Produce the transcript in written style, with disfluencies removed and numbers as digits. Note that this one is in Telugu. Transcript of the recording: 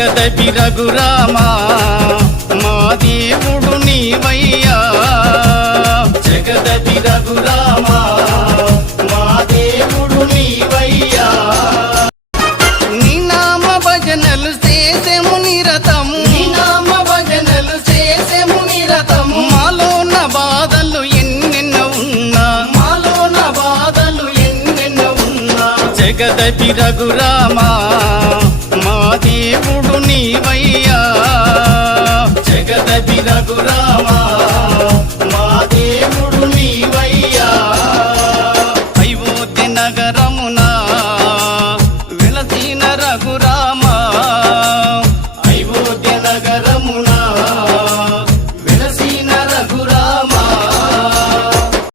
జగదపి రఘురామా మా దేవుడు నీవయ్యా జగదపి రఘురామా మా దేవుడు నీవయ్యా నీ నామ భజనలు చేసెము నిరతము నీ నామ భజనలు చేసెము నిరతము మాలోన బాధలు ఎన్నెన్నో ఉన్నా మాలోన బాధలు ఎన్నెన్నో ఉన్నా జగదపి రఘురామా మా దేవుడు నీవయ్యా జగదపి రఘురామా మా దేవుడు నీవయ్యా అయోధ్య నగరమున వెలసిన రఘురామా అయోధ్య నగరమున